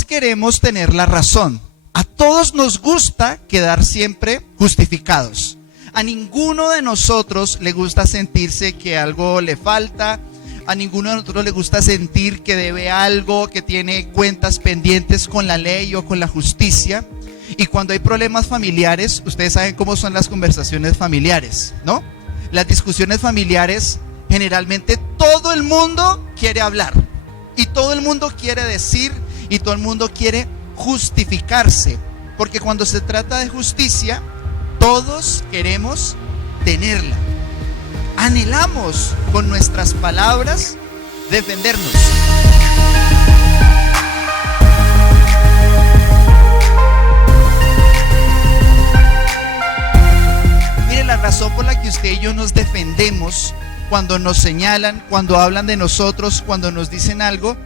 todos queremos tener la razón. A todos nos gusta quedar siempre justificados. A ninguno de nosotros le gusta sentirse que algo le falta. A ninguno de nosotros le gusta sentir que debe algo, que tiene cuentas pendientes con la ley o con la justicia. Y cuando hay problemas familiares, ustedes saben cómo son las conversaciones familiares, ¿no? Las discusiones familiares, generalmente todo el mundo quiere hablar. Y todo el mundo quiere decir, y todo el mundo quiere justificarse. Porque cuando se trata de justicia, todos queremos tenerla. Anhelamos con nuestras palabras defendernos. Mire, la razón por la que usted y yo nos defendemos cuando nos señalan, cuando hablan de nosotros, cuando nos dicen algo,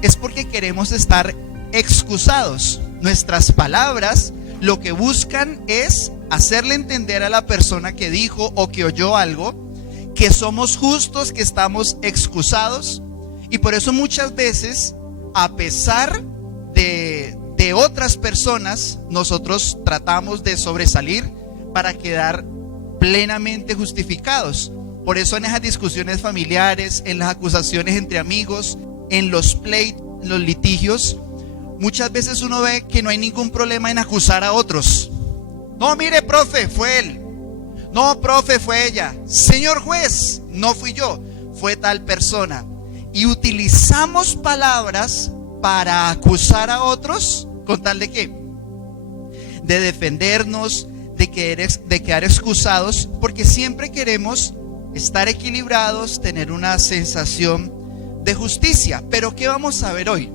es porque queremos estar excusados. Nuestras palabras lo que buscan es hacerle entender a la persona que dijo o que oyó algo que somos justos, que estamos excusados. Y por eso muchas veces, a pesar de otras personas, nosotros tratamos de sobresalir para quedar plenamente justificados. Por eso en esas discusiones familiares, en las acusaciones entre amigos, en los pleitos, en los litigios, muchas veces uno ve que no hay ningún problema en acusar a otros. No, mire, profe, fue él. No, profe, fue ella. Señor juez, no fui yo, fue tal persona. Y utilizamos palabras para acusar a otros, ¿con tal de qué? De defendernos, de quedar excusados, porque siempre queremos estar equilibrados, tener una sensación de justicia. Pero ¿qué vamos a ver hoy?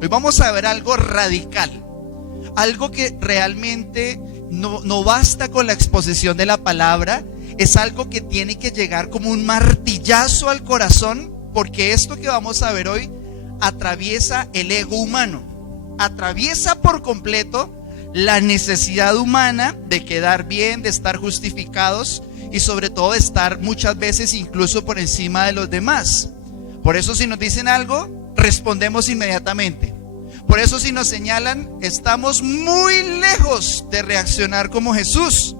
Hoy vamos a ver algo radical, algo que realmente no basta con la exposición de la palabra, es algo que tiene que llegar como un martillazo al corazón, porque esto que vamos a ver hoy atraviesa el ego humano, atraviesa por completo la necesidad humana de quedar bien, de estar justificados y sobre todo de estar muchas veces incluso por encima de los demás. Por eso si nos dicen algo, respondemos inmediatamente. Por eso si nos señalan, estamos muy lejos de reaccionar como Jesús.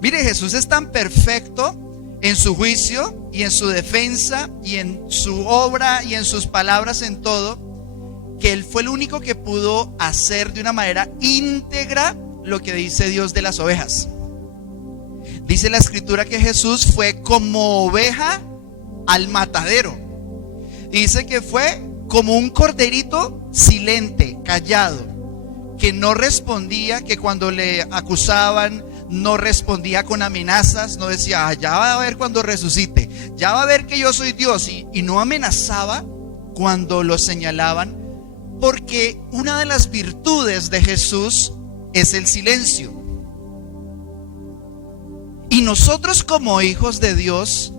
Mire, Jesús es tan perfecto en su juicio y en su defensa y en su obra y en sus palabras, en todo, que Él fue el único que pudo hacer de una manera íntegra lo que dice Dios de las ovejas. Dice la Escritura que Jesús fue como oveja al matadero. Dice que fue como un corderito silente, callado, que no respondía, que cuando le acusaban no respondía con amenazas, no decía, ya va a ver cuando resucite, ya va a ver que yo soy Dios, y no amenazaba cuando lo señalaban, porque una de las virtudes de Jesús es el silencio. Y nosotros como hijos de Dios,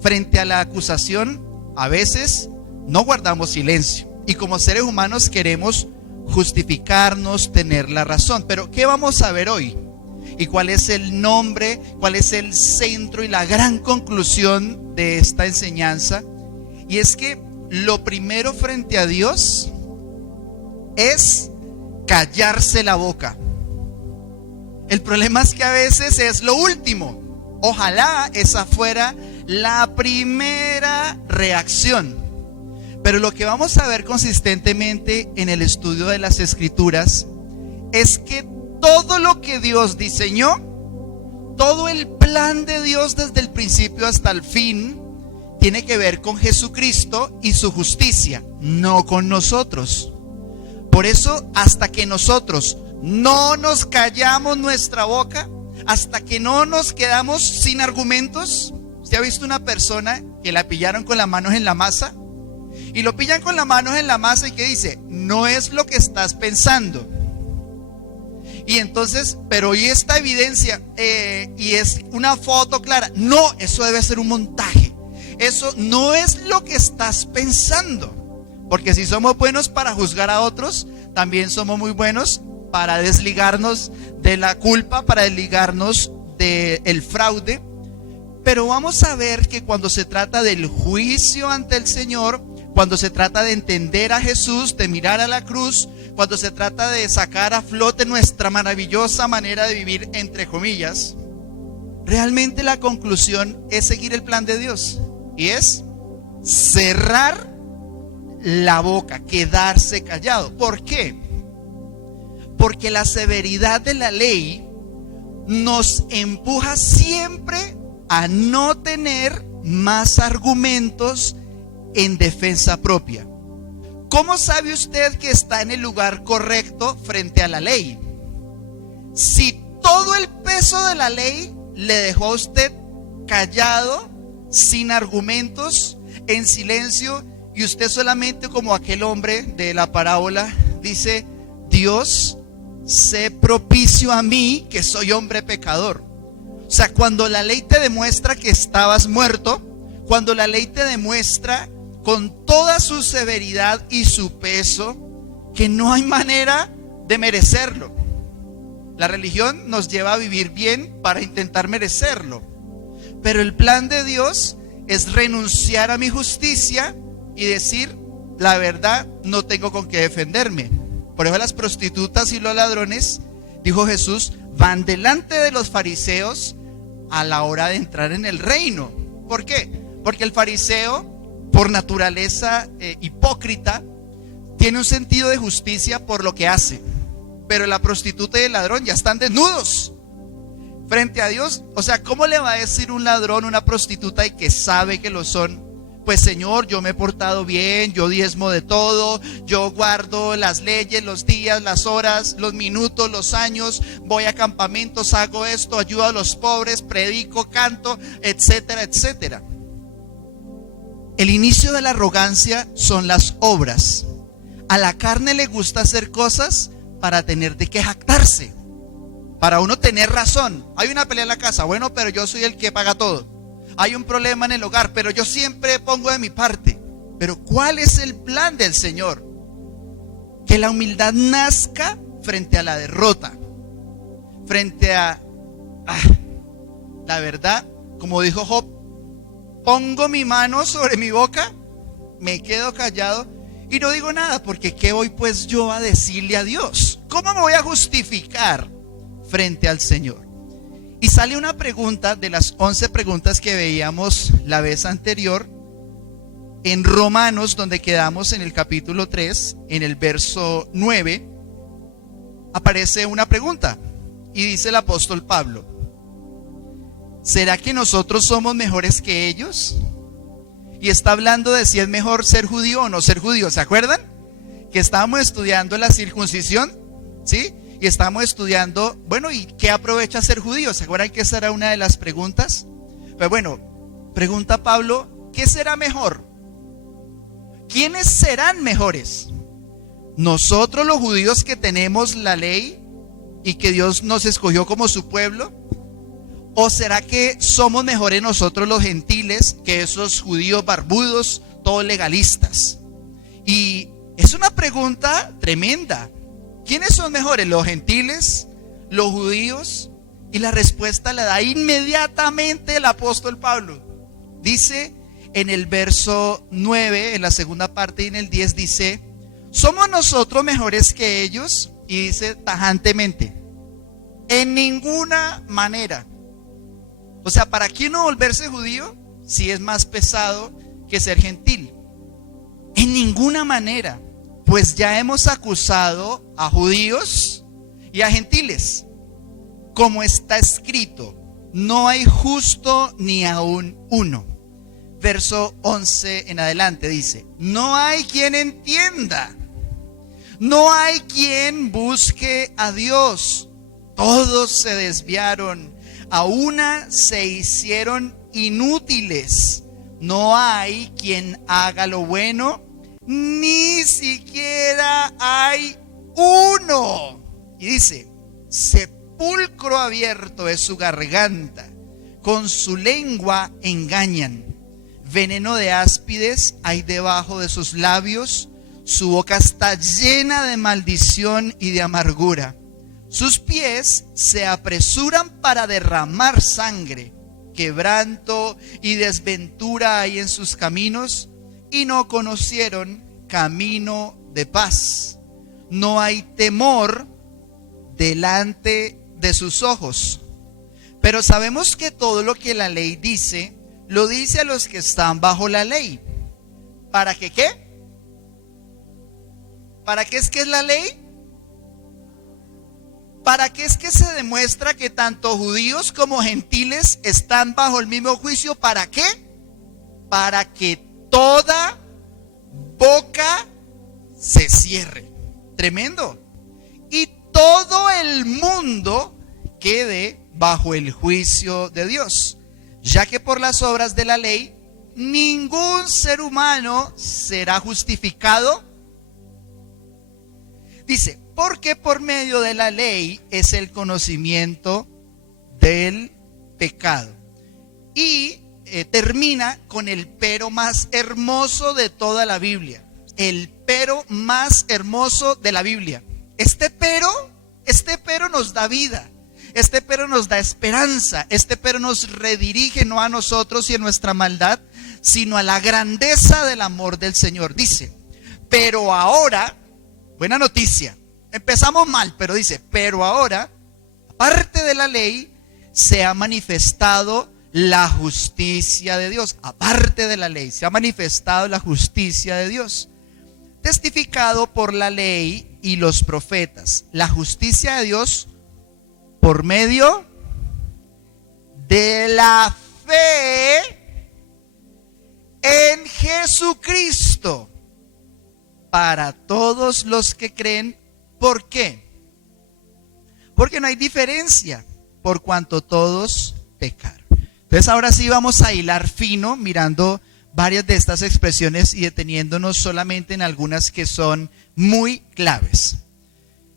frente a la acusación, a veces no guardamos silencio. Y como seres humanos queremos justificarnos, tener la razón. Pero ¿qué vamos a ver hoy? ¿Y cuál es el nombre, cuál es el centro y la gran conclusión de esta enseñanza? Y es que lo primero frente a Dios es callarse la boca. El problema es que a veces es lo último. Ojalá esa fuera la primera reacción. Pero lo que vamos a ver consistentemente en el estudio de las Escrituras es que todo lo que Dios diseñó, todo el plan de Dios desde el principio hasta el fin, tiene que ver con Jesucristo y su justicia, no con nosotros. Por eso, hasta que nosotros no nos callamos nuestra boca, hasta que no nos quedamos sin argumentos. ¿Usted ha visto una persona que la pillaron con las manos en la masa? Y lo pillan con las manos en la masa y que dice, no es lo que estás pensando. Y entonces, pero ¿y esta evidencia? Y es una foto clara. No, eso debe ser un montaje. Eso no es lo que estás pensando. Porque si somos buenos para juzgar a otros, también somos muy buenos para desligarnos de la culpa, para desligarnos del fraude. Pero vamos a ver que cuando se trata del juicio ante el Señor, cuando se trata de entender a Jesús, de mirar a la cruz, cuando se trata de sacar a flote nuestra maravillosa manera de vivir, entre comillas, realmente la conclusión es seguir el plan de Dios. Y es cerrar la boca, quedarse callado. ¿Por qué? Porque la severidad de la ley nos empuja siempre a no tener más argumentos en defensa propia. ¿Cómo sabe usted que está en el lugar correcto frente a la ley? Si todo el peso de la ley le dejó a usted callado, sin argumentos, en silencio, y usted solamente, como aquel hombre de la parábola, dice: Dios, sé propicio a mí, que soy hombre pecador. O sea, cuando la ley te demuestra que estabas muerto, cuando la ley te demuestra con toda su severidad y su peso que no hay manera de merecerlo. La religión nos lleva a vivir bien para intentar merecerlo, pero el plan de Dios es renunciar a mi justicia y decir: la verdad, no tengo con qué defenderme. Por eso las prostitutas y los ladrones, dijo Jesús, van delante de los fariseos a la hora de entrar en el reino. ¿Por qué? Porque el fariseo, por naturaleza hipócrita, tiene un sentido de justicia por lo que hace, pero la prostituta y el ladrón ya están desnudos frente a Dios. O sea, ¿cómo le va a decir un ladrón, una prostituta, y que sabe que lo son? Pues Señor, yo me he portado bien, yo diezmo de todo, yo guardo las leyes, los días, las horas, los minutos, los años, voy a campamentos, hago esto, ayudo a los pobres, predico, canto, etcétera, etcétera. El inicio de la arrogancia son las obras. A la carne le gusta hacer cosas para tener de qué jactarse, para uno tener razón. Hay una pelea en la casa, bueno, pero yo soy el que paga todo. Hay un problema en el hogar, pero yo siempre pongo de mi parte. Pero ¿cuál es el plan del Señor? Que la humildad nazca frente a la derrota, frente a la verdad, como dijo Job: pongo mi mano sobre mi boca, me quedo callado y no digo nada, porque ¿qué voy pues yo a decirle a Dios? ¿Cómo me voy a justificar frente al Señor? Y sale una pregunta de las 11 preguntas que veíamos la vez anterior en Romanos, donde quedamos en el capítulo 3, en el verso 9, aparece una pregunta y dice el apóstol Pablo: ¿será que nosotros somos mejores que ellos? Y está hablando de si es mejor ser judío o no ser judío. ¿Se acuerdan? Que estábamos estudiando la circuncisión, ¿sí? Y estábamos estudiando, bueno, ¿y qué aprovecha ser judío? ¿Se acuerdan que esa era una de las preguntas? Pues bueno, pregunta Pablo: ¿qué será mejor? ¿Quiénes serán mejores? ¿Nosotros los judíos que tenemos la ley y que Dios nos escogió como su pueblo? ¿O será que somos mejores nosotros los gentiles que esos judíos barbudos, todos legalistas? Y es una pregunta tremenda. ¿Quiénes son mejores, los gentiles, los judíos? Y la respuesta la da inmediatamente el apóstol Pablo. Dice en el verso 9, en la segunda parte, y en el 10 dice: ¿somos nosotros mejores que ellos? Y dice tajantemente: en ninguna manera. O sea, ¿para qué no volverse judío si es más pesado que ser gentil? En ninguna manera, pues ya hemos acusado a judíos y a gentiles. Como está escrito: no hay justo ni aún uno. Verso 11 en adelante dice: no hay quien entienda, no hay quien busque a Dios. Todos se desviaron, a una se hicieron inútiles. No hay quien haga lo bueno, ni siquiera hay uno. Y dice: sepulcro abierto es su garganta, con su lengua engañan. Veneno de áspides hay debajo de sus labios, su boca está llena de maldición y de amargura. Sus pies se apresuran para derramar sangre, quebranto y desventura hay en sus caminos, y no conocieron camino de paz. no hay temor delante de sus ojos. Pero sabemos que todo lo que la ley dice, lo dice a los que están bajo la ley. ¿Para que qué? ¿Para qué es que es la ley? ¿Para qué es que se demuestra que tanto judíos como gentiles están bajo el mismo juicio? ¿Para qué? Para que toda boca se cierre. Tremendo. Y todo el mundo quede bajo el juicio de Dios, ya que por las obras de la ley ningún ser humano será justificado. Dice, porque por medio de la ley es el conocimiento del pecado. Y termina con el pero más hermoso de toda la Biblia. El pero más hermoso de la Biblia. Este pero nos da vida. Este pero nos da esperanza. Este pero nos redirige no a nosotros y a nuestra maldad, sino a la grandeza del amor del Señor. Dice, pero ahora, buena noticia, empezamos mal, pero dice, pero ahora, aparte de la ley, se ha manifestado la justicia de Dios. Aparte de la ley, se ha manifestado la justicia de Dios, testificado por la ley y los profetas. La justicia de Dios por medio de la fe en Jesucristo para todos los que creen. ¿Por qué? Porque no hay diferencia, por cuanto todos pecaron. Entonces ahora sí vamos a hilar fino mirando varias de estas expresiones y deteniéndonos solamente en algunas que son muy claves.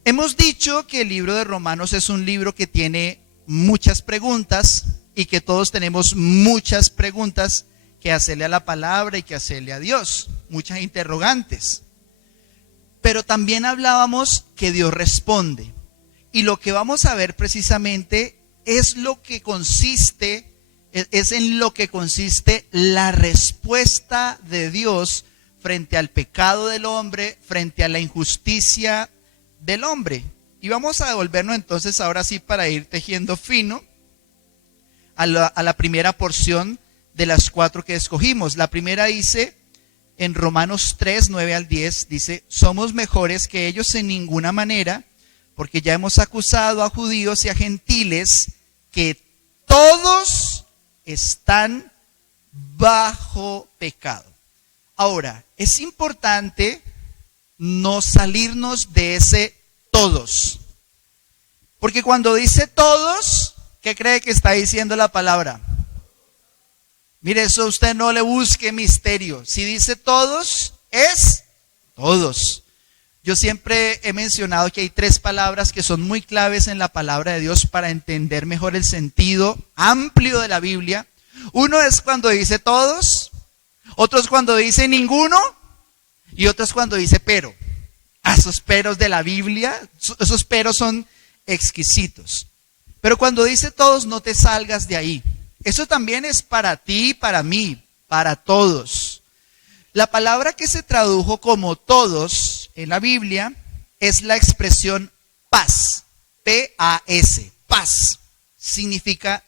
Hemos dicho que el libro de Romanos es un libro que tiene muchas preguntas y que todos tenemos muchas preguntas que hacerle a la palabra y que hacerle a Dios, muchas interrogantes. Pero también hablábamos que Dios responde. Y lo que vamos a ver precisamente es en lo que consiste la respuesta de Dios frente al pecado del hombre, frente a la injusticia del hombre. Y vamos a devolvernos entonces ahora sí para ir tejiendo fino a la primera porción de las 4 que escogimos. La primera dice en Romanos 3, 9 al 10, dice, somos mejores que ellos en ninguna manera, porque ya hemos acusado a judíos y a gentiles que todos están bajo pecado. Ahora, es importante no salirnos de ese todos. Porque cuando dice todos, ¿qué cree que está diciendo la palabra? Mire, eso usted no le busque misterio. Si dice todos, es todos. Yo siempre he mencionado que hay 3 palabras que son muy claves en la palabra de Dios para entender mejor el sentido amplio de la Biblia. Uno es cuando dice todos, otro es cuando dice ninguno y otro es cuando dice pero. Esos peros de la Biblia, esos peros son exquisitos. Pero cuando dice todos, no te salgas de ahí. Eso también es para ti, para mí, para todos. La palabra que se tradujo como todos en la Biblia es la expresión paz. P-A-S, paz. Significa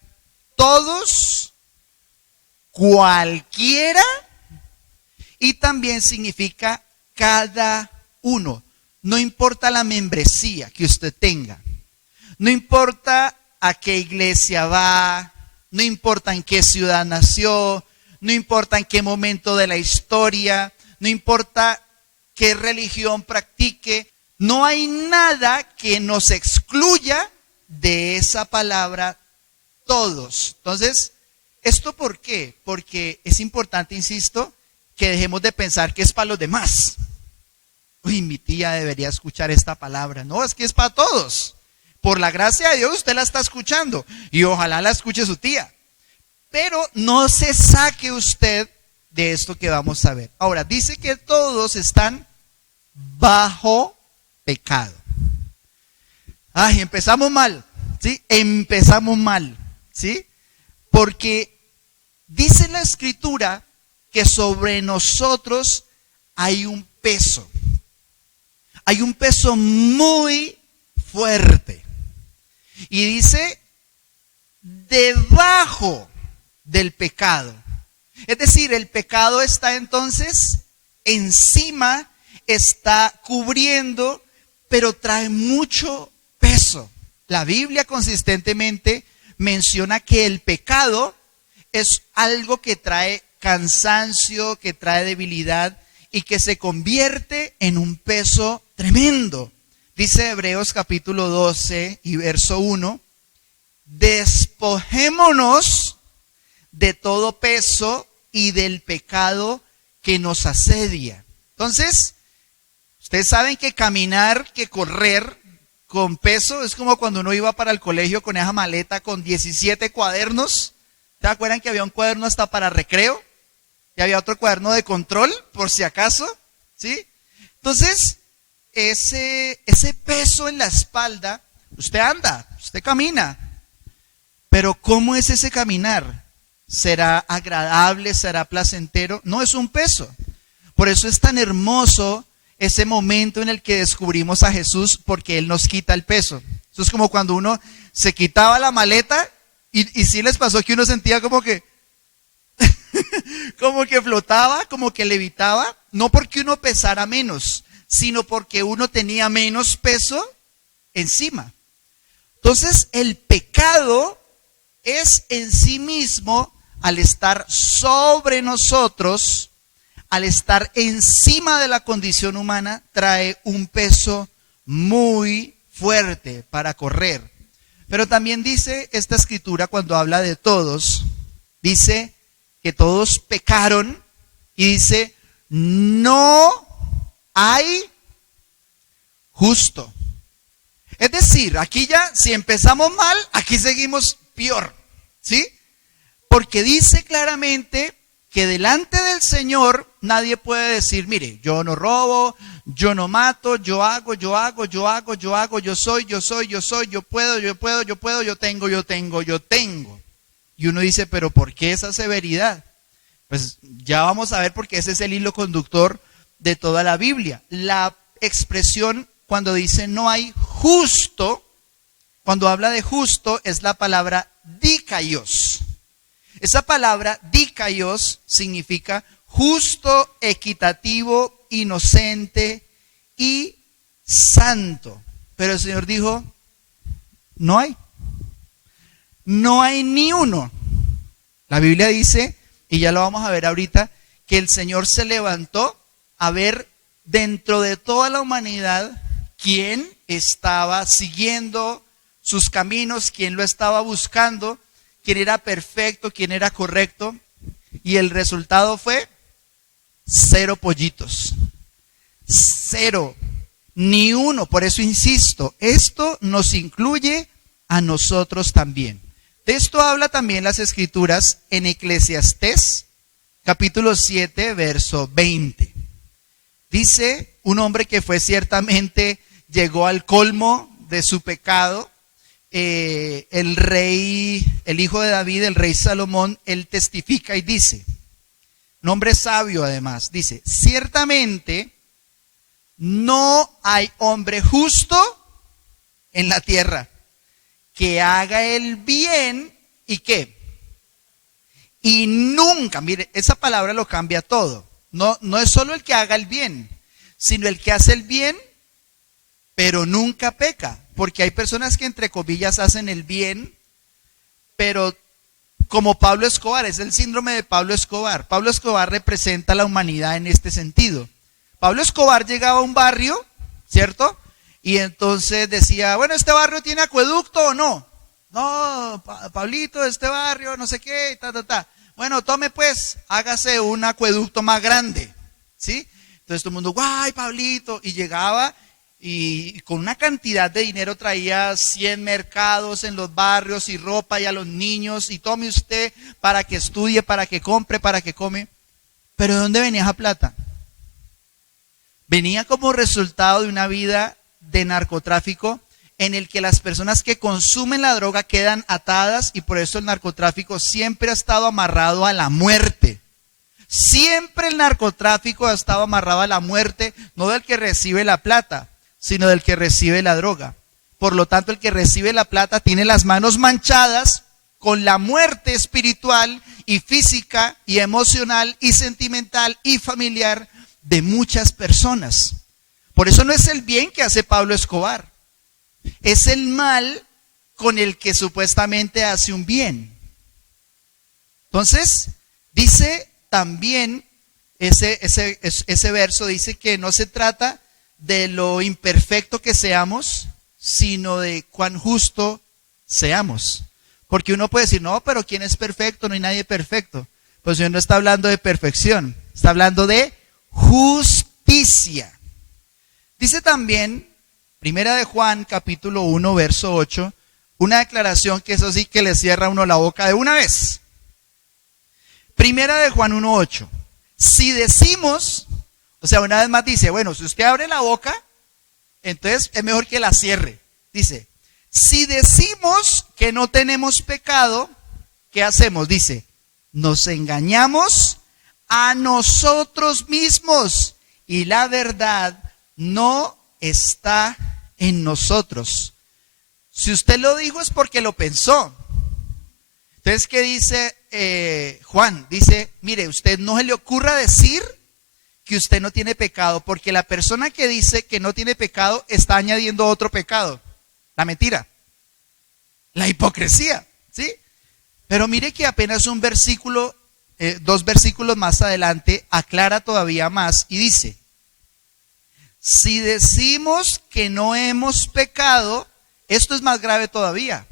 todos, cualquiera, y también significa cada uno. No importa la membresía que usted tenga, no importa a qué iglesia va, no importa en qué ciudad nació, no importa en qué momento de la historia, no importa qué religión practique, no hay nada que nos excluya de esa palabra todos. Entonces, ¿esto por qué? Porque es importante, insisto, que dejemos de pensar que es para los demás. Uy, mi tía debería escuchar esta palabra. No, es que es para todos. Por la gracia de Dios usted la está escuchando y ojalá la escuche su tía. Pero no se saque usted de esto que vamos a ver. Ahora, dice que todos están bajo pecado. Ay, empezamos mal, ¿sí? Empezamos mal, ¿sí? Porque dice la Escritura que sobre nosotros hay un peso. hay un peso muy fuerte. Y dice, debajo del pecado. Es decir, el pecado está entonces encima, está cubriendo, pero trae mucho peso. La Biblia consistentemente menciona que el pecado es algo que trae cansancio, que trae debilidad y que se convierte en un peso tremendo. Dice Hebreos capítulo 12 y verso 1, despojémonos de todo peso y del pecado que nos asedia. Entonces, ustedes saben que caminar, que correr con peso es como cuando uno iba para el colegio con esa maleta con 17 cuadernos. ¿Se acuerdan que había un cuaderno hasta para recreo? Y había otro cuaderno de control, por si acaso, ¿sí? Entonces, ese peso en la espalda, usted anda, usted camina. Pero ¿cómo es ese caminar? ¿Será agradable? ¿Será placentero? No, es un peso. Por eso es tan hermoso ese momento en el que descubrimos a Jesús, porque Él nos quita el peso. Eso es como cuando uno se quitaba la maleta y sí les pasó que uno sentía como que como que flotaba, como que levitaba, no porque uno pesara menos, sino porque uno tenía menos peso encima. Entonces, el pecado es en sí mismo, al estar sobre nosotros, al estar encima de la condición humana, trae un peso muy fuerte para correr. Pero también dice esta escritura, cuando habla de todos, dice que todos pecaron y dice, no hay justo. Es decir, aquí ya, si empezamos mal, aquí seguimos peor, ¿sí? Porque dice claramente que delante del Señor nadie puede decir, mire, yo no robo, yo no mato, yo hago, yo soy, yo puedo, yo tengo. Y uno dice, pero ¿por qué esa severidad? Pues ya vamos a ver, porque ese es el hilo conductor de toda la Biblia. La expresión cuando dice no hay justo, cuando habla de justo, es la palabra dikaios. Esa palabra dikaios significa justo, equitativo, inocente y santo. Pero el Señor dijo, no hay. No hay ni uno. La Biblia dice, y ya lo vamos a ver ahorita, que el Señor se levantó a ver dentro de toda la humanidad quién estaba siguiendo sus caminos, quién lo estaba buscando, quién era perfecto, quién era correcto. Y el resultado fue 0 pollitos. 0. Ni uno. Por eso insisto, esto nos incluye a nosotros también. De esto habla también las Escrituras en Eclesiastés, capítulo 7, verso 20. Dice un hombre que fue ciertamente, llegó al colmo de su pecado, el rey, el hijo de David, el rey Salomón, él testifica y dice, un hombre sabio además, dice, ciertamente no hay hombre justo en la tierra que haga el bien y qué. Y nunca, mire, esa palabra lo cambia todo. No es solo el que haga el bien, sino el que hace el bien, pero nunca peca. Porque hay personas que entre comillas hacen el bien, pero como Pablo Escobar, es el síndrome de Pablo Escobar. Pablo Escobar representa a la humanidad en este sentido. Pablo Escobar llegaba a un barrio, ¿cierto? Y entonces decía, bueno, ¿este barrio tiene acueducto o no? No, Pablito, este barrio, no sé qué, Bueno, tome pues, hágase un acueducto más grande, ¿sí? Entonces todo el mundo, guay, Pablito. Y llegaba y con una cantidad de dinero traía 100 mercados en los barrios y ropa y a los niños. Y tome usted para que estudie, para que compre, para que come. Pero ¿de dónde venía esa plata? Venía como resultado de una vida de narcotráfico en el que las personas que consumen la droga quedan atadas, y por eso el narcotráfico siempre ha estado amarrado a la muerte. Siempre el narcotráfico ha estado amarrado a la muerte, no del que recibe la plata. sino del que recibe la droga. Por lo tanto, el que recibe la plata tiene las manos manchadas con la muerte espiritual y física y emocional y sentimental y familiar de muchas personas. Por eso no es el bien que hace Pablo Escobar, es el mal con el que supuestamente hace un bien. Entonces, dice también ese verso, dice que no se trata de lo imperfecto que seamos, sino de cuán justo seamos. Porque uno puede decir, no, pero ¿quién es perfecto? No hay nadie perfecto. Pues Dios no está hablando de perfección, está hablando de justicia. Dice también, Primera de Juan, capítulo 1, verso 8, una declaración que eso sí que le cierra a uno la boca de una vez. Primera de Juan 1, 8. Si decimos, o sea, una vez más dice, bueno, si usted abre la boca, entonces es mejor que la cierre. Dice, si decimos que no tenemos pecado, ¿qué hacemos? Dice, nos engañamos a nosotros mismos y la verdad no está en nosotros. Si usted lo dijo es porque lo pensó. Entonces, ¿qué dice Juan? Dice, mire, usted no se le ocurra decir que usted no tiene pecado, porque la persona que dice que no tiene pecado está añadiendo otro pecado, la mentira, la hipocresía, ¿sí? Pero mire que apenas un versículo, 2 versículos más adelante, aclara todavía más y dice, si decimos que no hemos pecado, esto es más grave todavía.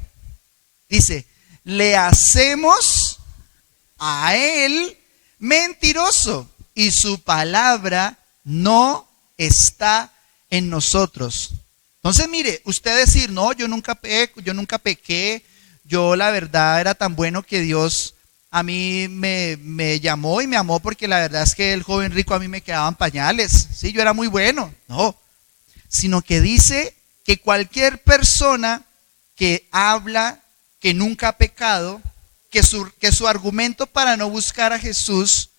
Dice, le hacemos a él mentiroso y su palabra no está en nosotros. Entonces, mire, usted decir, no, yo nunca pequé, yo la verdad era tan bueno que Dios a mí me llamó y me amó porque la verdad es que el joven rico a mí me quedaban pañales, sí, yo era muy bueno. No, sino que dice que cualquier persona que habla que nunca ha pecado, que su argumento para no buscar a Jesús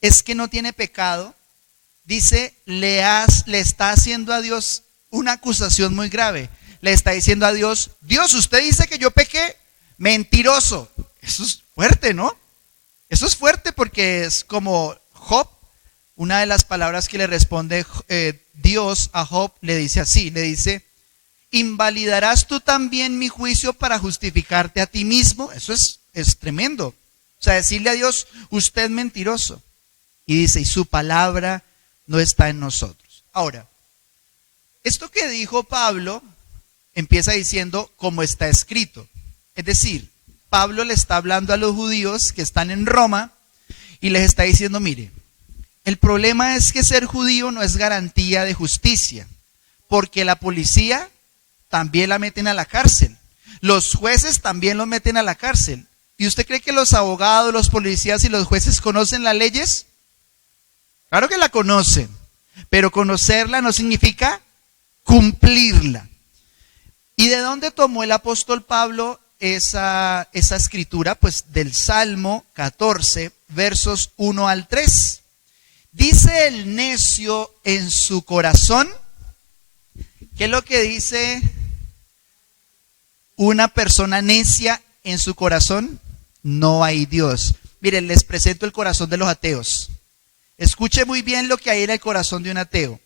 es que no tiene pecado, dice, le está haciendo a Dios una acusación muy grave. Le está diciendo a Dios, Dios, usted dice que yo pequé, mentiroso. Eso es fuerte, ¿no? Eso es fuerte porque es como Job, una de las palabras que le responde Dios a Job, le dice así, le dice, ¿invalidarás tú también mi juicio para justificarte a ti mismo? Eso es tremendo. O sea, decirle a Dios, usted es mentiroso. Y dice, y su palabra no está en nosotros. Ahora, esto que dijo Pablo empieza diciendo como está escrito. Es decir, Pablo le está hablando a los judíos que están en Roma y les está diciendo, mire, el problema es que ser judío no es garantía de justicia, porque la policía también la meten a la cárcel, los jueces también los meten a la cárcel. ¿Y usted cree que los abogados, los policías y los jueces conocen las leyes? Claro que la conocen, pero conocerla no significa cumplirla. ¿Y de dónde tomó el apóstol Pablo esa escritura? Pues del Salmo 14, versos 1 al 3. Dice el necio en su corazón, ¿qué es lo que dice una persona necia en su corazón? No hay Dios. Miren, les presento el corazón de los ateos. Escuche muy bien lo que hay en el corazón de un ateo.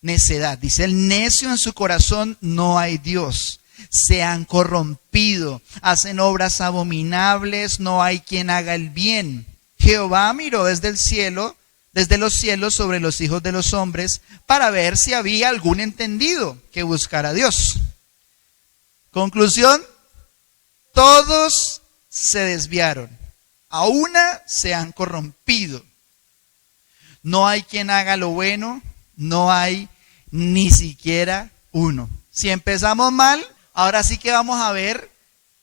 Necedad. Dice el necio en su corazón, no hay Dios. Se han corrompido, hacen obras abominables, no hay quien haga el bien. Jehová miró desde el cielo, desde los cielos sobre los hijos de los hombres, para ver si había algún entendido que buscara a Dios. Conclusión, todos se desviaron, a una se han corrompido. No hay quien haga lo bueno, no hay ni siquiera uno. Si empezamos mal, ahora sí que vamos a ver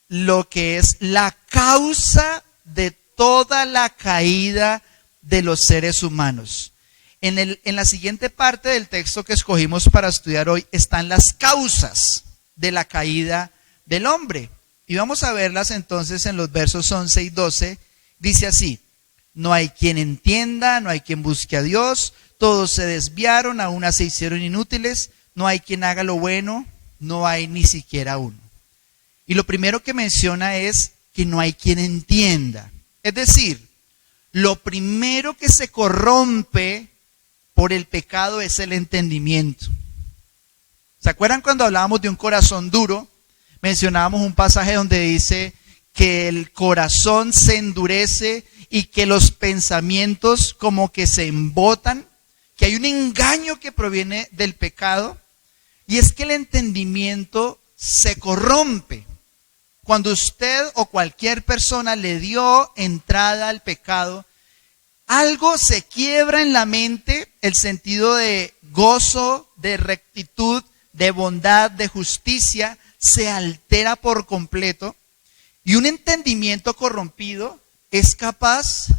lo que es la causa de toda la caída de los seres humanos. En la siguiente parte del texto que escogimos para estudiar hoy están las causas de la caída del hombre. Y vamos a verlas entonces en los versos 11 y 12. Dice así, no hay quien entienda, no hay quien busque a Dios, todos se desviaron, a una se hicieron inútiles, no hay quien haga lo bueno, no hay ni siquiera uno. Y lo primero que menciona es que no hay quien entienda. Es decir, lo primero que se corrompe por el pecado es el entendimiento. ¿Se acuerdan cuando hablábamos de un corazón duro? Mencionábamos un pasaje donde dice que el corazón se endurece y que los pensamientos como que se embotan, que hay un engaño que proviene del pecado, y es que el entendimiento se corrompe. Cuando usted o cualquier persona le dio entrada al pecado, algo se quiebra en la mente, el sentido de gozo, de rectitud, de bondad, de justicia, se altera por completo. Y un entendimiento corrompido es capaz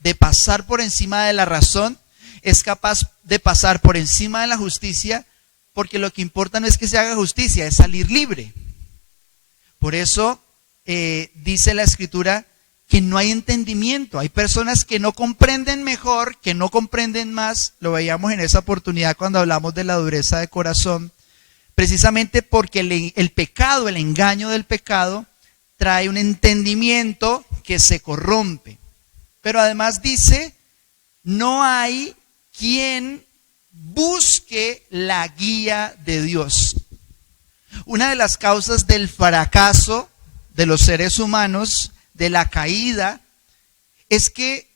de pasar por encima de la razón, es capaz de pasar por encima de la justicia, porque lo que importa no es que se haga justicia, es salir libre. Por eso dice la Escritura que no hay entendimiento. Hay personas que no comprenden mejor, que no comprenden más. Lo veíamos en esa oportunidad cuando hablamos de la dureza de corazón. Precisamente porque el pecado, el engaño del pecado, trae un entendimiento que se corrompe. Pero además dice, no hay quien busque la guía de Dios. Una de las causas del fracaso de los seres humanos, de la caída, es que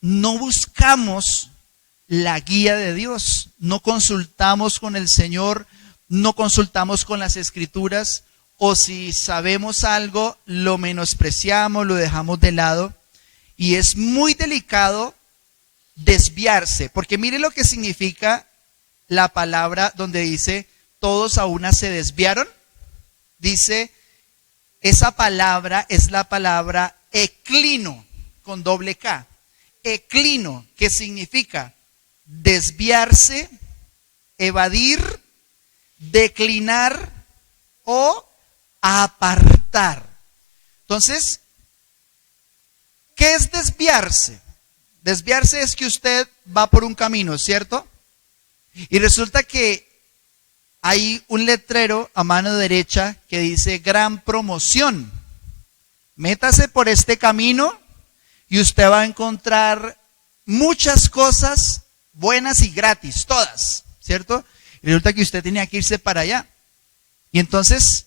no buscamos la guía de Dios, no consultamos con el Señor, no consultamos con las Escrituras, o si sabemos algo, lo menospreciamos, lo dejamos de lado, y es muy delicado desviarse, porque mire lo que significa la palabra donde dice, todos a una se desviaron. Dice, esa palabra es la palabra eclino, con doble K. Eclino, que significa desviarse, evadir, declinar o apartar. Entonces, ¿qué es desviarse? Desviarse es que usted va por un camino, ¿cierto? Y resulta que hay un letrero a mano derecha que dice gran promoción. Métase por este camino y usted va a encontrar muchas cosas buenas y gratis, todas, ¿cierto? Y resulta que usted tenía que irse para allá. Y entonces,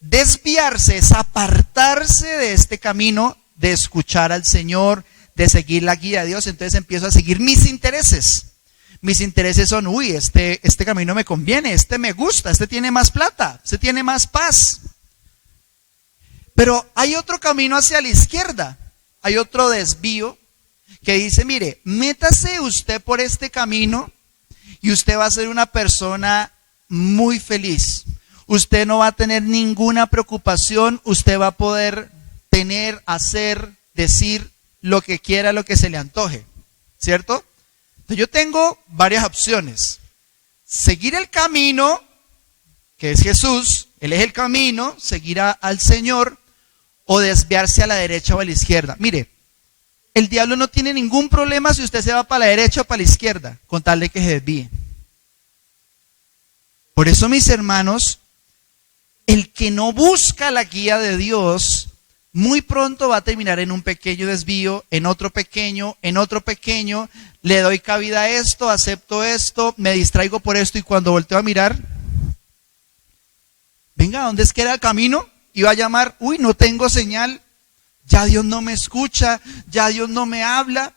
desviarse es apartarse de este camino, de escuchar al Señor, de seguir la guía de Dios. Entonces empiezo a seguir mis intereses. Mis intereses son, este camino me conviene, este me gusta, este tiene más plata, este tiene más paz. Pero hay otro camino hacia la izquierda, hay otro desvío que dice, mire, métase usted por este camino y usted va a ser una persona muy feliz. Usted no va a tener ninguna preocupación, usted va a poder tener, hacer, decir lo que quiera, lo que se le antoje, ¿cierto? Yo tengo varias opciones. Seguir el camino, que es Jesús, Él es el camino, seguir al Señor, o desviarse a la derecha o a la izquierda. Mire, el diablo no tiene ningún problema si usted se va para la derecha o para la izquierda, con tal de que se desvíe. Por eso, mis hermanos, el que no busca la guía de Dios, muy pronto va a terminar en un pequeño desvío, en otro pequeño, le doy cabida a esto, acepto esto, me distraigo por esto y cuando volteo a mirar, venga, ¿dónde es que era el camino? Iba a llamar, no tengo señal, ya Dios no me escucha, ya Dios no me habla.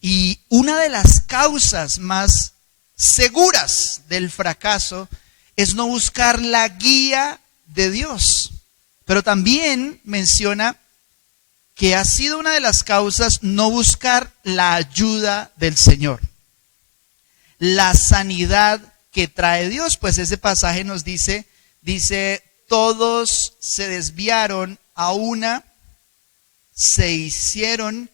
Y una de las causas más seguras del fracaso es no buscar la guía de Dios. Pero también menciona que ha sido una de las causas no buscar la ayuda del Señor. La sanidad que trae Dios, pues ese pasaje nos dice, todos se desviaron a una, se hicieron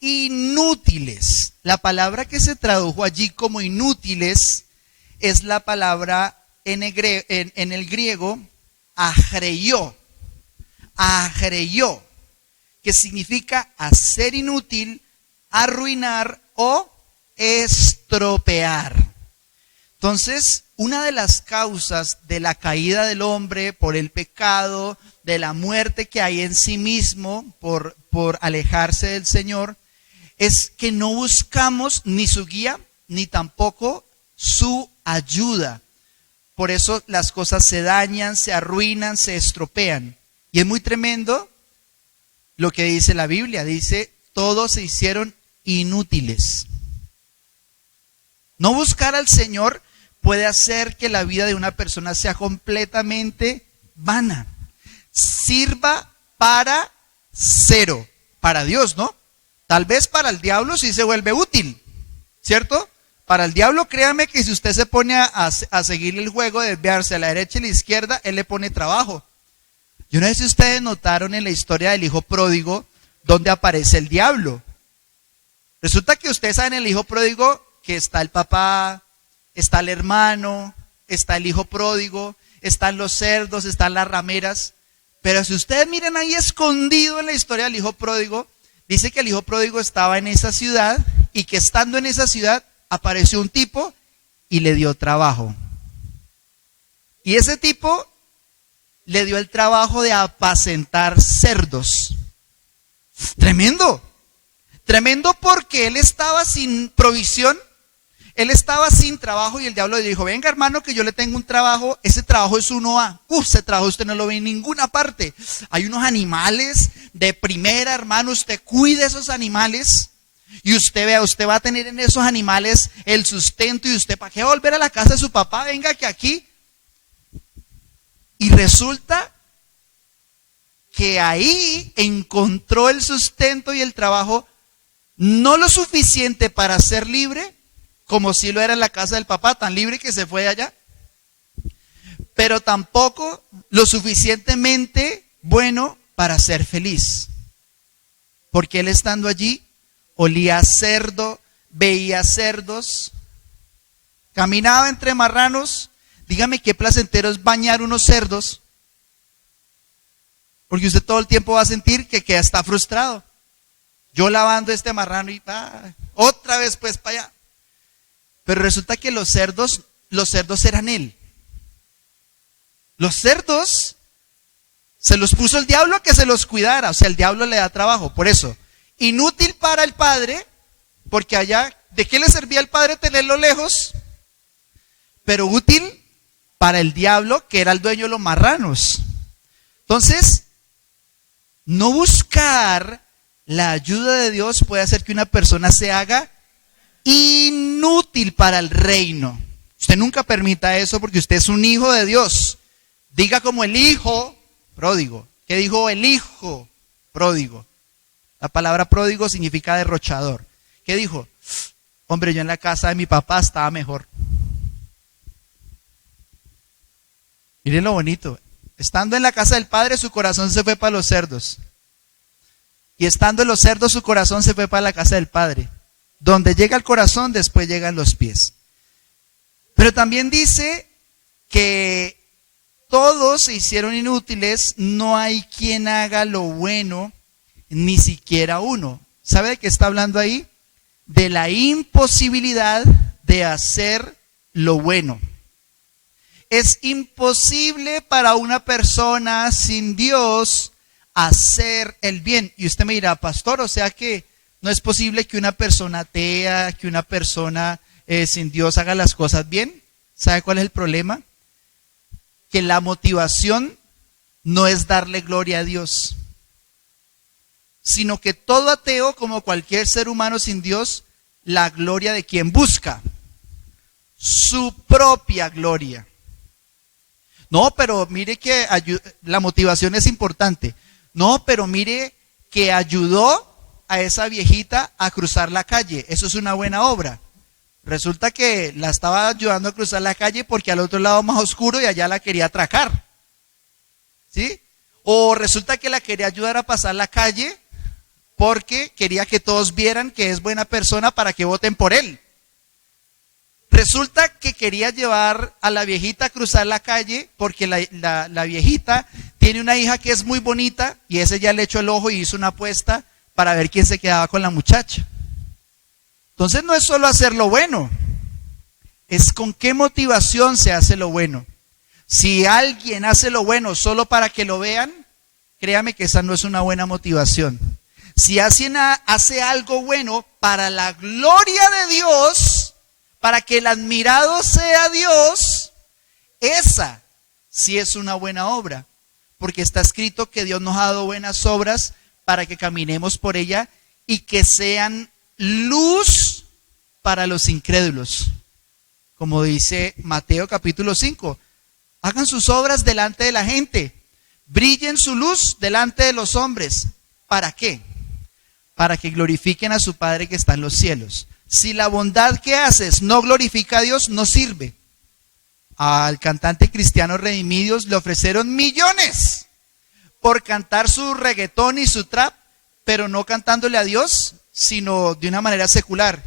inútiles. La palabra que se tradujo allí como inútiles es la palabra en el griego agreió, que significa hacer inútil, arruinar o estropear. Entonces, una de las causas de la caída del hombre por el pecado, de la muerte que hay en sí mismo por alejarse del Señor, es que no buscamos ni su guía, ni tampoco su ayuda. Por eso las cosas se dañan, se arruinan, se estropean. Y es muy tremendo lo que dice la Biblia. Dice, todos se hicieron inútiles. No buscar al Señor puede hacer que la vida de una persona sea completamente vana. Sirva para cero. Para Dios, ¿no? Tal vez para el diablo sí se vuelve útil, ¿cierto? Para el diablo, créame que si usted se pone a seguir el juego, de desviarse a la derecha y a la izquierda, él le pone trabajo. Yo no sé si ustedes notaron en la historia del hijo pródigo, donde aparece el diablo. Resulta que ustedes saben en el hijo pródigo que está el papá, está el hermano, está el hijo pródigo, están los cerdos, están las rameras. Pero si ustedes miran ahí escondido en la historia del hijo pródigo, dice que el hijo pródigo estaba en esa ciudad y que estando en esa ciudad apareció un tipo y le dio trabajo. Y ese tipo le dio el trabajo de apacentar cerdos. Tremendo. Tremendo porque él estaba sin provisión, él estaba sin trabajo y el diablo le dijo, venga hermano que yo le tengo un trabajo, ese trabajo es 1A. Ese trabajo usted no lo ve en ninguna parte. Hay unos animales de primera, hermano, usted cuide esos animales y usted vea, usted va a tener en esos animales el sustento y usted, ¿para qué volver a la casa de su papá? Venga que aquí. Y resulta que ahí encontró el sustento y el trabajo, no lo suficiente para ser libre, como si lo era en la casa del papá, tan libre que se fue de allá, pero tampoco lo suficientemente bueno para ser feliz. Porque él estando allí, olía a cerdo, veía cerdos, caminaba entre marranos. Dígame qué placentero es bañar unos cerdos, porque usted todo el tiempo va a sentir que está frustrado. Yo lavando este marrano y otra vez pues para allá. Pero resulta que los cerdos eran él. Los cerdos se los puso el diablo a que se los cuidara. O sea, el diablo le da trabajo. Por eso, inútil para el padre, porque allá, ¿de qué le servía al padre tenerlo lejos? Pero útil para el diablo, que era el dueño de los marranos. Entonces, no buscar la ayuda de Dios puede hacer que una persona se haga inútil para el reino. Usted nunca permita eso porque usted es un hijo de Dios. Diga como el hijo pródigo. ¿Qué dijo el hijo pródigo? La palabra pródigo significa derrochador. ¿Qué dijo? Hombre, yo en la casa de mi papá estaba mejor. Miren lo bonito. Estando en la casa del padre, su corazón se fue para los cerdos. Y estando en los cerdos, su corazón se fue para la casa del padre. Donde llega el corazón, después llegan los pies. Pero también dice que todos se hicieron inútiles, no hay quien haga lo bueno, ni siquiera uno. ¿Sabe de qué está hablando ahí? De la imposibilidad de hacer lo bueno. Es imposible para una persona sin Dios hacer el bien. Y usted me dirá, pastor, o sea que no es posible que una persona atea, que una persona sin Dios haga las cosas bien. ¿Sabe cuál es el problema? Que la motivación no es darle gloria a Dios, sino que todo ateo, como cualquier ser humano sin Dios, la gloria de quien busca, su propia gloria. No, pero mire que la motivación es importante. No, pero mire que ayudó a esa viejita a cruzar la calle. Eso es una buena obra. Resulta que la estaba ayudando a cruzar la calle porque al otro lado más oscuro y allá la quería atracar. ¿Sí? O resulta que la quería ayudar a pasar la calle porque quería que todos vieran que es buena persona para que voten por él. Resulta que quería llevar a la viejita a cruzar la calle porque la viejita tiene una hija que es muy bonita y ese ya le echó el ojo y hizo una apuesta para ver quién se quedaba con la muchacha. Entonces no es solo hacer lo bueno, Es con qué motivación se hace lo bueno. Si alguien hace lo bueno solo para que lo vean, créame que esa no es una buena motivación. Si alguien hace algo bueno para la gloria de Dios, para que el admirado sea Dios, esa sí es una buena obra. Porque está escrito que Dios nos ha dado buenas obras para que caminemos por ella y que sean luz para los incrédulos. Como dice Mateo capítulo 5. Hagan sus obras delante de la gente. Brillen su luz delante de los hombres. ¿Para qué? Para que glorifiquen a su Padre que está en los cielos. Si la bondad que haces no glorifica a Dios, no sirve. Al cantante cristiano Redimidos le ofrecieron millones por cantar su reggaetón y su trap, pero no cantándole a Dios, sino de una manera secular.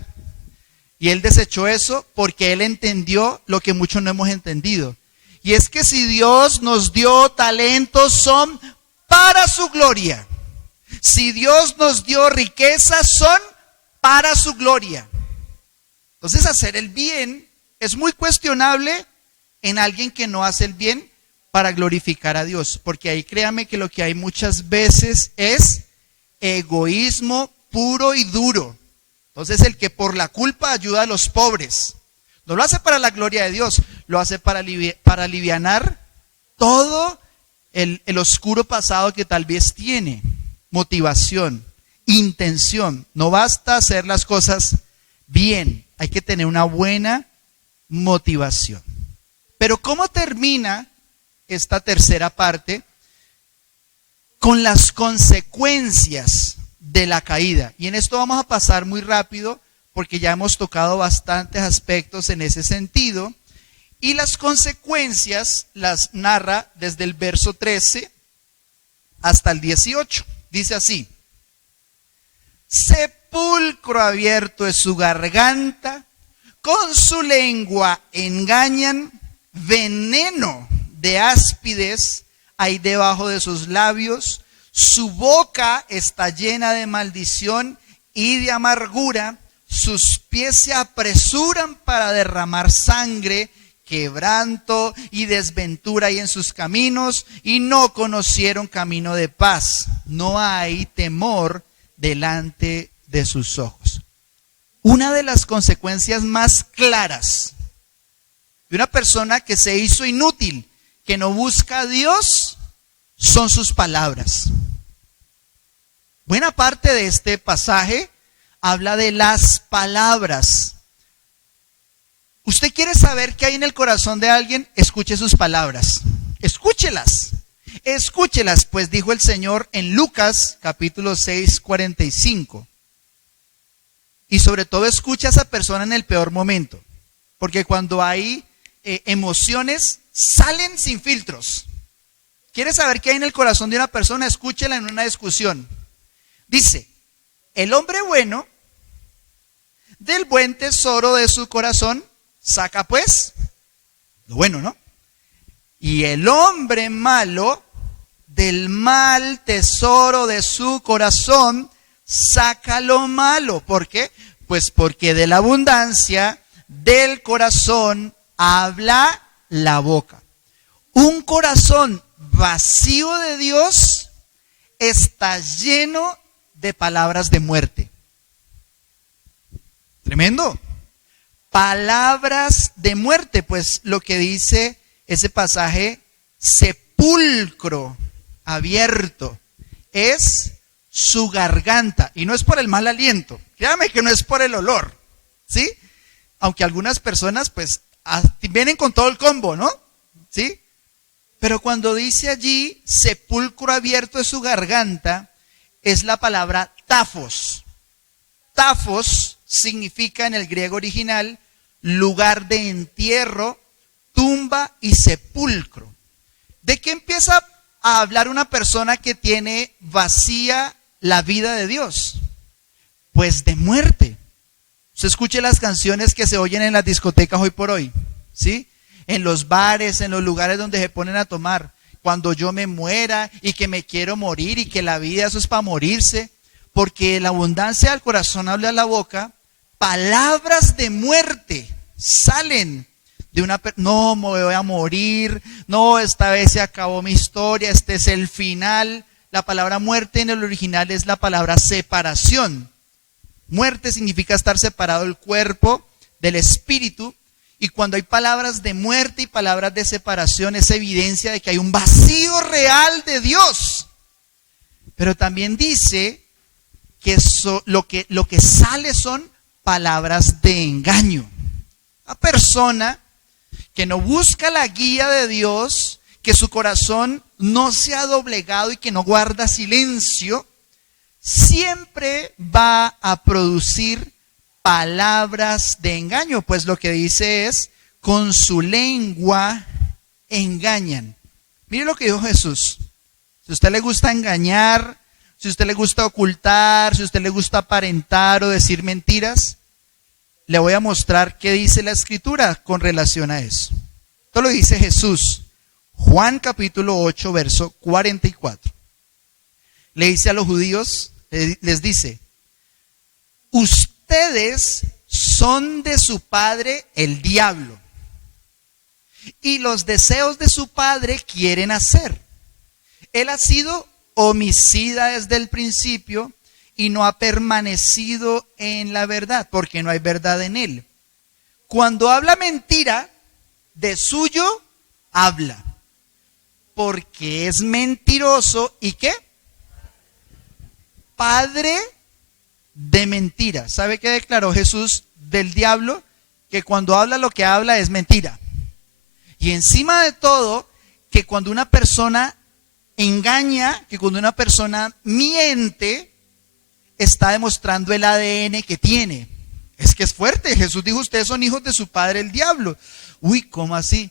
Y él desechó eso porque él entendió lo que muchos no hemos entendido. Y es que si Dios nos dio talentos, son para su gloria. Si Dios nos dio riquezas, son para su gloria. Entonces, hacer el bien es muy cuestionable en alguien que no hace el bien para glorificar a Dios. Porque ahí créame que lo que hay muchas veces es egoísmo puro y duro. Entonces, el que por la culpa ayuda a los pobres, no lo hace para la gloria de Dios, lo hace para alivianar todo el oscuro pasado que tal vez tiene. Motivación, intención. No basta hacer las cosas bien, hay que tener una buena motivación. Pero ¿cómo termina esta tercera parte? Con las consecuencias de la caída. Y en esto vamos a pasar muy rápido porque ya hemos tocado bastantes aspectos en ese sentido. Y las consecuencias las narra desde el verso 13 hasta el 18. Dice así: sepulcro abierto es su garganta, con su lengua engañan, veneno de áspides hay debajo de sus labios, su boca está llena de maldición y de amargura, sus pies se apresuran para derramar sangre, quebranto y desventura hay en sus caminos, y no conocieron camino de paz. No hay temor delante de sus ojos. Una de las consecuencias más claras de una persona que se hizo inútil, que no busca a Dios, son sus palabras. Buena parte de este pasaje habla de las palabras. ¿Usted quiere saber qué hay en el corazón de alguien? Escuche sus palabras. Escúchelas. Escúchelas, pues dijo el Señor en Lucas capítulo 6, 45. Y sobre todo escucha a esa persona en el peor momento. Porque cuando hay emociones, salen sin filtros. ¿Quiere saber qué hay en el corazón de una persona? Escúchela en una discusión. Dice: el hombre bueno, del buen tesoro de su corazón, saca pues lo bueno, ¿no? Y el hombre malo, del mal tesoro de su corazón, saca lo malo. ¿Por qué? Pues porque de la abundancia del corazón habla la boca. Un corazón vacío de Dios está lleno de palabras de muerte. Tremendo. Palabras de muerte, pues lo que dice ese pasaje, sepulcro abierto, es su garganta. Y no es por el mal aliento, créame que no es por el olor, ¿sí? Aunque algunas personas pues vienen con todo el combo, ¿no? ¿Sí? Pero cuando dice allí, sepulcro abierto es su garganta, es la palabra tafos. Tafos significa en el griego original lugar de entierro, tumba y sepulcro. ¿De qué empieza a hablar una persona que tiene vacía la vida de Dios? Pues de muerte. Usted escuche las canciones que se oyen en las discotecas hoy por hoy, ¿sí? En los bares, en los lugares donde se ponen a tomar. Cuando yo me muera y que me quiero morir y que la vida eso es para morirse. Porque la abundancia del corazón habla a la boca palabras de muerte. salen de no, me voy a morir, no, esta vez se acabó mi historia, este es el final. La palabra muerte en el original es la palabra separación. Muerte significa estar separado del cuerpo, del espíritu, y cuando hay palabras de muerte y palabras de separación es evidencia de que hay un vacío real de Dios. Pero también dice que lo que sale son palabras de engaño. Una persona que no busca la guía de Dios, que su corazón no se ha doblegado y que no guarda silencio, siempre va a producir palabras de engaño, pues lo que dice es, con su lengua engañan. Mire lo que dijo Jesús. Si a usted le gusta engañar, si a usted le gusta ocultar, si a usted le gusta aparentar o decir mentiras, le voy a mostrar qué dice la Escritura con relación a eso. Esto lo dice Jesús, Juan capítulo 8, verso 44. Le dice a los judíos, les dice, ustedes son de su padre el diablo, y los deseos de su padre quieren hacer. Él ha sido homicida desde el principio y no ha permanecido en la verdad, porque no hay verdad en él. Cuando habla mentira, de suyo habla, porque es mentiroso y ¿qué? Padre de mentira. ¿Sabe qué declaró Jesús del diablo? Que cuando habla lo que habla es mentira. Y encima de todo, que cuando una persona engaña, que cuando una persona miente, está demostrando el ADN que tiene. Es que es fuerte. Jesús dijo, ustedes son hijos de su padre el diablo. Uy, ¿cómo así?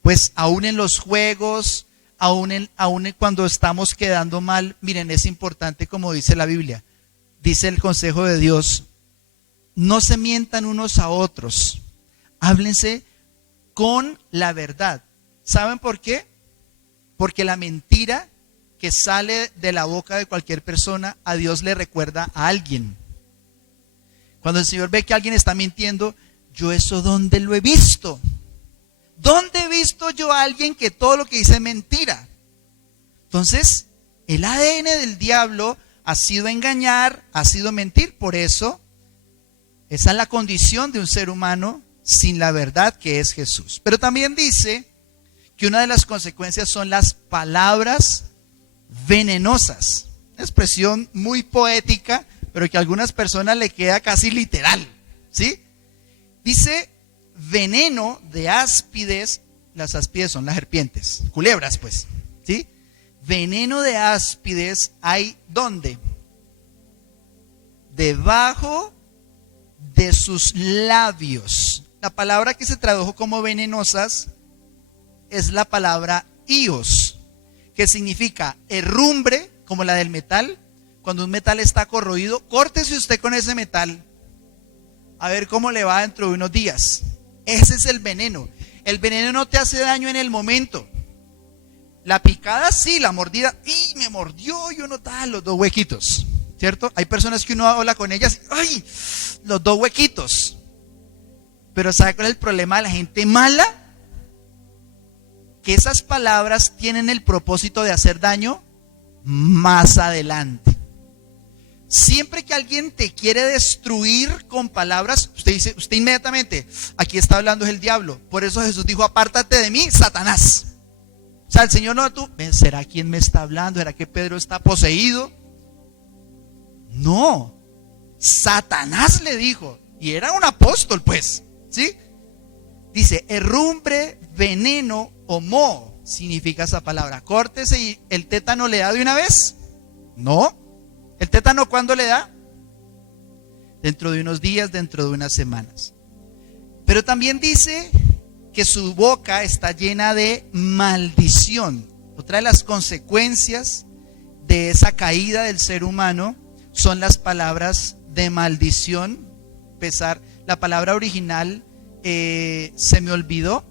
Pues aún en los juegos, aún cuando estamos quedando mal, miren, es importante como dice la Biblia. Dice el consejo de Dios, no se mientan unos a otros, háblense con la verdad. ¿Saben por qué? Porque la mentira que sale de la boca de cualquier persona, a Dios le recuerda a alguien. Cuando el Señor ve que alguien está mintiendo, yo eso ¿dónde lo he visto? ¿Dónde he visto yo a alguien que todo lo que dice es mentira? Entonces, el ADN del diablo ha sido engañar, ha sido mentir. Por eso, esa es la condición de un ser humano sin la verdad que es Jesús. Pero también dice que una de las consecuencias son las palabras venenosas. Una expresión muy poética, pero que a algunas personas le queda casi literal, ¿sí? Dice veneno de áspides. Las áspides son las serpientes, culebras pues, ¿sí? Veneno de áspides hay ¿dónde? Debajo de sus labios. La palabra que se tradujo como venenosas es la palabra ios, que significa herrumbre, como la del metal. Cuando un metal está corroído, córtese usted con ese metal, a ver cómo le va dentro de unos días. Ese es el veneno. El veneno no te hace daño en el momento. La picada sí, la mordida, ¡y me mordió! Yo notaba los dos huequitos, ¿cierto? Hay personas que uno habla con ellas, ¡ay! Los dos huequitos. Pero ¿sabe cuál es el problema de la gente mala? Que esas palabras tienen el propósito de hacer daño más adelante. Siempre que alguien te quiere destruir con palabras, usted dice, usted inmediatamente, aquí está hablando es el diablo. Por eso Jesús dijo, apártate de mí, Satanás. O sea, el Señor no, tú, ¿será quién me está hablando? ¿Será que Pedro está poseído? No, Satanás le dijo, y era un apóstol pues, ¿sí? Dice, herrumbre, veneno o moho, significa esa palabra. Córtese y el tétano le da de una vez. No. ¿El tétano cuándo le da? Dentro de unos días, dentro de unas semanas. Pero también dice que su boca está llena de maldición. Otra de las consecuencias de esa caída del ser humano son las palabras de maldición. La palabra original se me olvidó,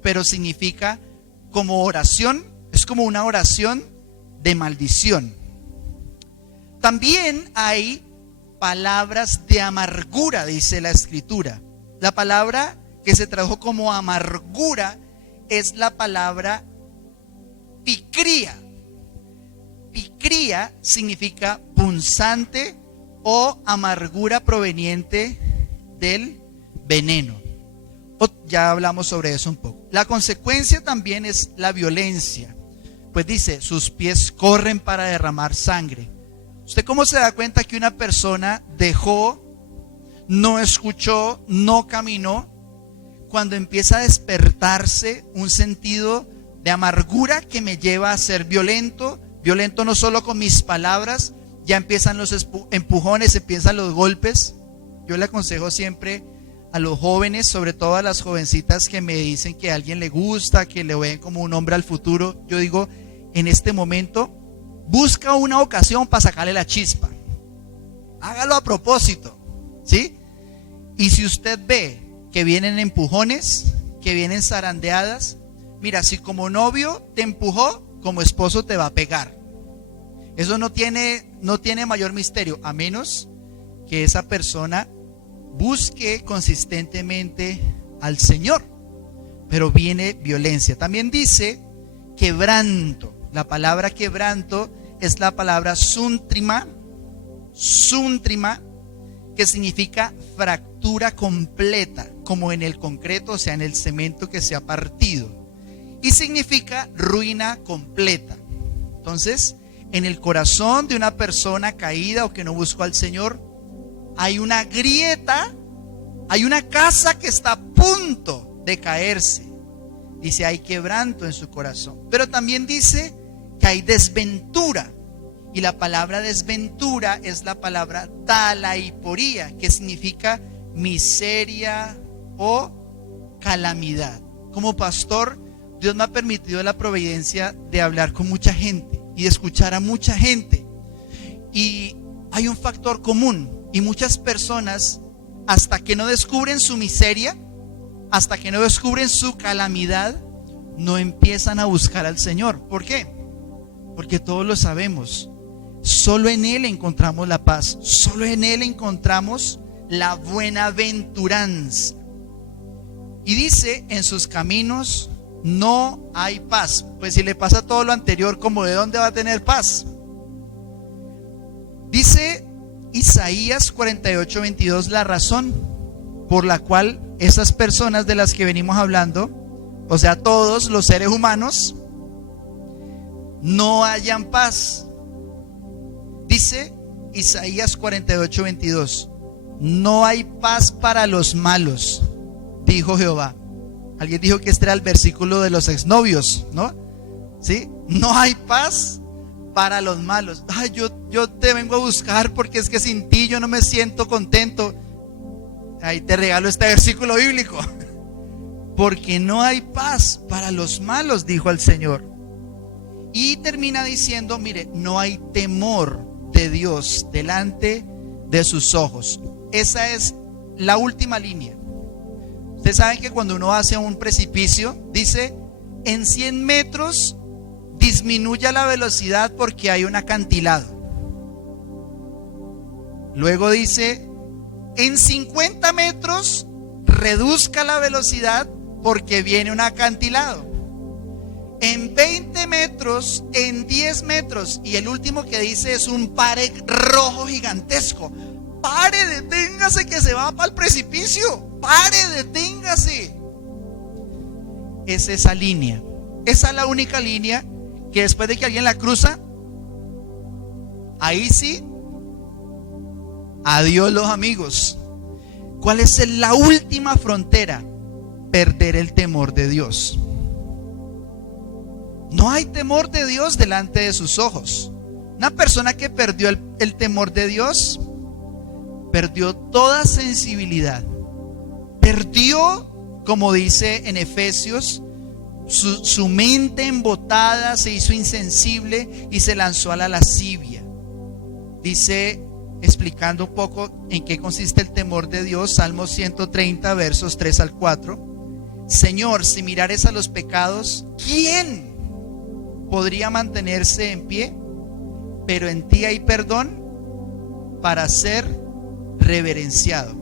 pero significa como oración, es como una oración de maldición. También hay palabras de amargura, dice la Escritura. La palabra que se tradujo como amargura es la palabra picría. Picría significa punzante o amargura proveniente del veneno. Ya hablamos sobre eso un poco. La consecuencia también es la violencia. Pues dice, sus pies corren para derramar sangre. ¿Usted cómo se da cuenta que una persona dejó, no escuchó, no caminó? Cuando empieza a despertarse un sentido de amargura que me lleva a ser violento. Violento no solo con mis palabras, ya empiezan los empujones, empiezan los golpes. Yo le aconsejo siempre a los jóvenes, sobre todo a las jovencitas que me dicen que a alguien le gusta, que le ven como un hombre al futuro. Yo digo, en este momento, busca una ocasión para sacarle la chispa. Hágalo a propósito, ¿sí? Y si usted ve que vienen empujones, que vienen zarandeadas, mira, si como novio te empujó, como esposo te va a pegar. Eso no tiene mayor misterio, a menos que esa persona busque consistentemente al Señor. Pero viene violencia. También dice quebranto. La palabra quebranto es la palabra suntrima, que significa fractura completa, como en el concreto, o sea, en el cemento que se ha partido. Y significa ruina completa. Entonces, en el corazón de una persona caída o que no buscó al Señor, hay una grieta, hay una casa que está a punto de caerse. Dice, hay quebranto en su corazón. Pero también dice que hay desventura. Y la palabra desventura es la palabra talaiporía, que significa miseria o calamidad. Como pastor, Dios me ha permitido la providencia de hablar con mucha gente y de escuchar a mucha gente. Y hay un factor común, y muchas personas, hasta que no descubren su miseria, hasta que no descubren su calamidad, no empiezan a buscar al Señor. ¿Por qué? Porque todos lo sabemos. Solo en Él encontramos la paz. Solo en Él encontramos la buenaventuranza. Y dice, en sus caminos no hay paz. Pues si le pasa todo lo anterior, ¿cómo de dónde va a tener paz? Dice Isaías 48:22, la razón por la cual esas personas de las que venimos hablando, o sea, todos los seres humanos, no hallan paz. Dice Isaías 48:22, no hay paz para los malos, dijo Jehová. Alguien dijo que este era el versículo de los exnovios, ¿no? ¿Sí? No hay paz para los malos. Ay, yo te vengo a buscar porque es que sin ti yo no me siento contento. Ahí te regalo este versículo bíblico. Porque no hay paz para los malos, dijo el Señor. Y termina diciendo, mire, no hay temor de Dios delante de sus ojos. Esa es la última línea. Ustedes saben que cuando uno hace un precipicio, dice, en 100 metros disminuya la velocidad porque hay un acantilado. Luego dice, en 50 metros reduzca la velocidad porque viene un acantilado. En 20 metros, en 10 metros, y el último que dice es un pare rojo gigantesco. Pare, deténgase que se va para el precipicio. Pare, deténgase. Es esa línea. Esa es la única línea que después de que alguien la cruza, ahí sí, adiós los amigos. ¿Cuál es la última frontera? Perder el temor de Dios. No hay temor de Dios delante de sus ojos. Una persona que perdió el temor de Dios, perdió toda sensibilidad. Perdió, como dice en Efesios, su mente embotada, se hizo insensible y se lanzó a la lascivia. Dice, explicando un poco en qué consiste el temor de Dios, Salmo 130, versos 3 al 4. Señor, si mirares a los pecados, ¿quién podría mantenerse en pie? Pero en ti hay perdón para ser reverenciado.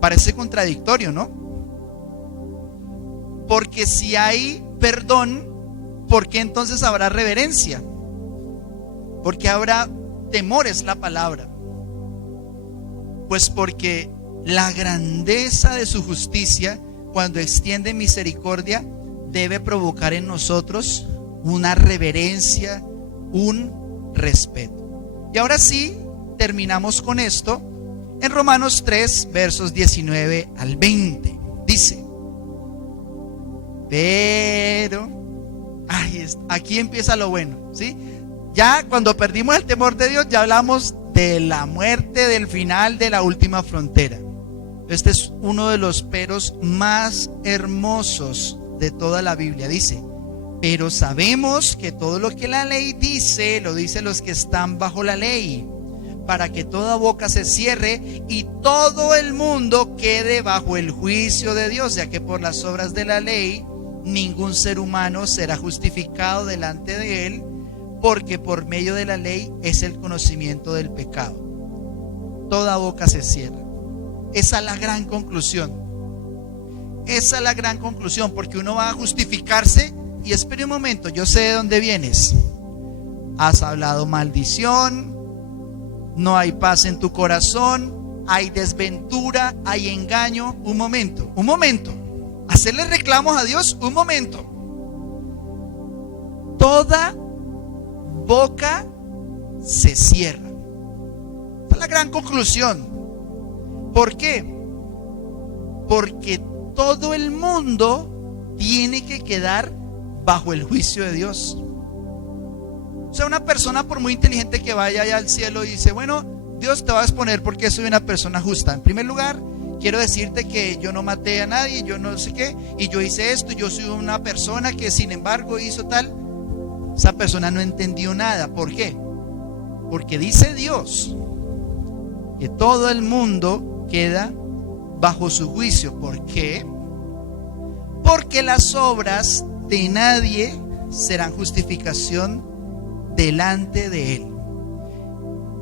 Parece contradictorio, ¿no? Porque si hay perdón, ¿por qué entonces habrá reverencia? ¿Por qué habrá temor? Es la palabra. Pues porque la grandeza de su justicia, cuando extiende misericordia, debe provocar en nosotros una reverencia, un respeto. Y ahora sí, terminamos con esto en Romanos 3, versos 19 al 20. Dice: pero, aquí empieza lo bueno, ¿sí? Ya cuando perdimos el temor de Dios, ya hablamos de la muerte, del final, de la última frontera. Este es uno de los peros más hermosos de toda la Biblia. Dice: pero sabemos que todo lo que la ley dice, lo dicen los que están bajo la ley, para que toda boca se cierre y todo el mundo quede bajo el juicio de Dios, ya que por las obras de la ley ningún ser humano será justificado delante de él, porque por medio de la ley es el conocimiento del pecado. Toda boca se cierra. Esa es la gran conclusión. Esa es la gran conclusión, porque uno va a justificarse y espere un momento, yo sé de dónde vienes. Has hablado maldición, no hay paz en tu corazón, hay desventura, hay engaño. Un momento. Hacerle reclamos a Dios, un momento. Toda boca se cierra. Esta es la gran conclusión. ¿Por qué? Porque todo el mundo tiene que quedar bajo el juicio de Dios. O sea, una persona, por muy inteligente que vaya allá al cielo y dice: bueno, Dios te va a exponer porque soy una persona justa. En primer lugar, quiero decirte que yo no maté a nadie, yo no sé qué, y yo hice esto, yo soy una persona que sin embargo hizo tal. Esa persona no entendió nada. ¿Por qué? Porque dice Dios que todo el mundo queda bajo su juicio. ¿Por qué? Porque las obras de nadie serán justificación delante de él.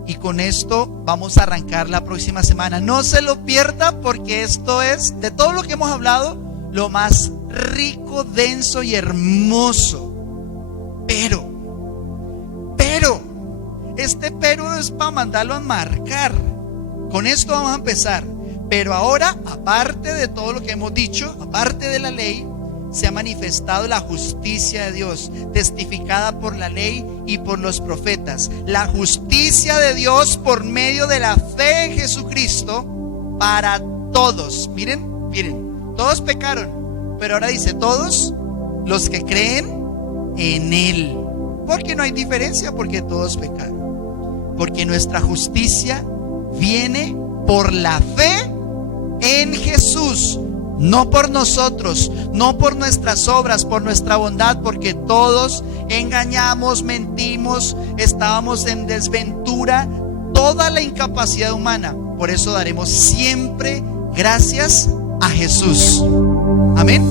Y con esto vamos a arrancar la próxima semana. No se lo pierda, porque esto es, de todo lo que hemos hablado, lo más rico, denso y hermoso. Pero este pero es para mandarlo a marcar. Con esto vamos a empezar. Pero ahora, aparte de todo lo que hemos dicho, aparte de la ley, se ha manifestado la justicia de Dios, testificada por la ley y por los profetas. La justicia de Dios por medio de la fe en Jesucristo para todos. Miren, todos pecaron, pero ahora dice todos los que creen en Él. Porque no hay diferencia, porque todos pecaron. Porque nuestra justicia viene por la fe en Jesús. No por nosotros, no por nuestras obras, por nuestra bondad, porque todos engañamos, mentimos, estábamos en desventura, toda la incapacidad humana. Por eso daremos siempre gracias a Jesús. Amén.